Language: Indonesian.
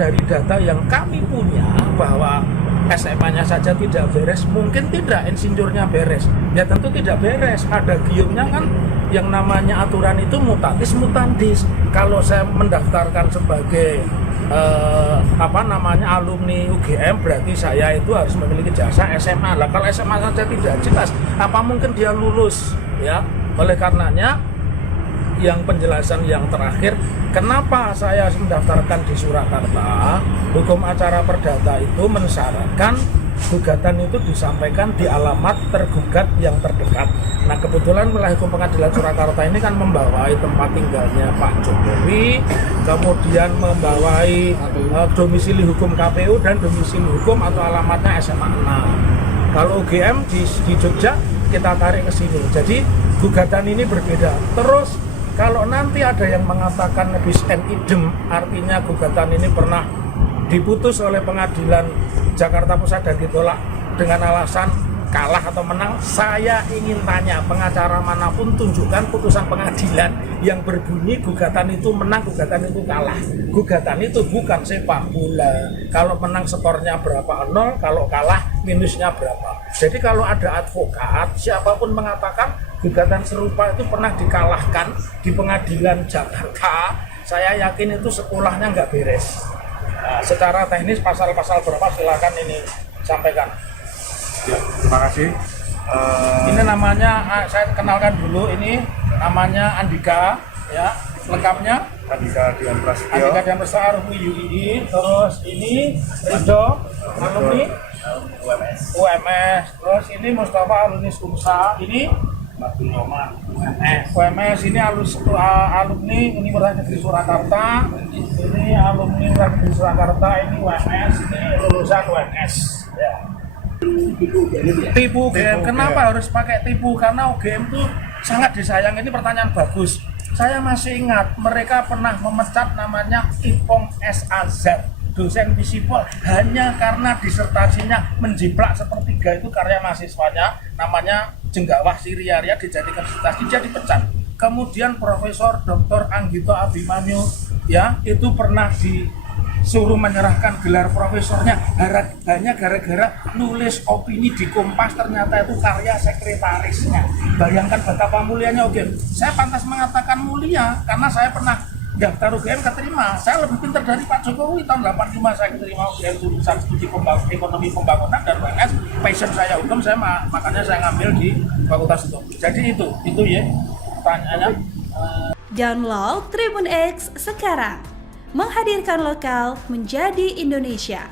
dari data yang kami punya bahwa SMA-nya saja tidak beres, mungkin tidak insinyurnya beres. Ya tentu tidak beres, ada giumnya kan, yang namanya aturan itu mutatis mutandis. Kalau saya mendaftarkan sebagai alumni UGM, berarti saya itu harus memiliki jasa SMA. Lah kalau SMA saja tidak jelas, apa mungkin dia lulus, ya? Oleh karenanya yang penjelasan yang terakhir, kenapa saya mendaftarkan di Surakarta, hukum acara perdata itu mensyaratkan gugatan itu disampaikan di alamat tergugat yang terdekat. Nah kebetulan wilayah hukum pengadilan Surakarta ini kan membawai tempat tinggalnya Pak Jokowi, kemudian membawai domisili hukum KPU dan domisili hukum atau alamatnya SMA 6. Kalau UGM di Jogja kita tarik ke sini. Jadi gugatan ini berbeda. Terus kalau nanti ada yang mengatakan bis en idem, artinya gugatan ini pernah diputus oleh pengadilan Jakarta Pusat dan ditolak dengan alasan kalah atau menang, saya ingin tanya pengacara manapun tunjukkan putusan pengadilan yang berbunyi gugatan itu menang, gugatan itu kalah. Gugatan itu bukan sepak bola. Kalau menang skornya berapa 0, kalau kalah minusnya berapa. Jadi kalau ada advokat, siapapun mengatakan gugatan serupa itu pernah dikalahkan di pengadilan Jakarta, saya yakin itu sekolahnya nggak beres. Nah, secara teknis pasal-pasal berapa silakan ini sampaikan. Ya, terima kasih. Ini namanya, saya kenalkan dulu, ini namanya Andika, ya, lengkapnya Andika Dian Prasetyo. Andika Dian Prasetyo alumni UII. Terus ini Ridho alumni UMS. Terus ini Mustafa alumni Sumsa. Ini Abdul Rahman UMS. Ini alumni Universitas Negeri Surakarta. Ini alumni Universitas Negeri Surakarta. Ini UMS. Ini lulusan UMS. Ya. Tipu UGM, kenapa harus pakai tipu? Karena UGM itu sangat disayang. Ini pertanyaan bagus. Saya masih ingat mereka pernah memecat namanya Ipong SAZ, dosen visipol, hanya karena disertasinya menjiplak sepertiga itu karya mahasiswanya, namanya Jenggawah Siriaria, dijadikan disertasi, dia dipecat. Kemudian Profesor Dr. Anggito Abimanyu, ya, itu pernah disuruh menyerahkan gelar profesornya hanya gara-gara nulis opini di Kompas, ternyata itu karya sekretarisnya. Bayangkan betapa mulianya UGM. Saya pantas mengatakan mulia karena saya pernah daftar UGM keterima. Saya lebih pintar dari Pak Jokowi. Tahun 85 saya keterima UGM jurusan studi ekonomi pembangunan dan UNS. Passion saya hukum, makanya saya ngambil di Fakultas Hukum. Jadi itu ya pertanyaannya. Download Tribun X sekarang. Menghadirkan lokal menjadi Indonesia.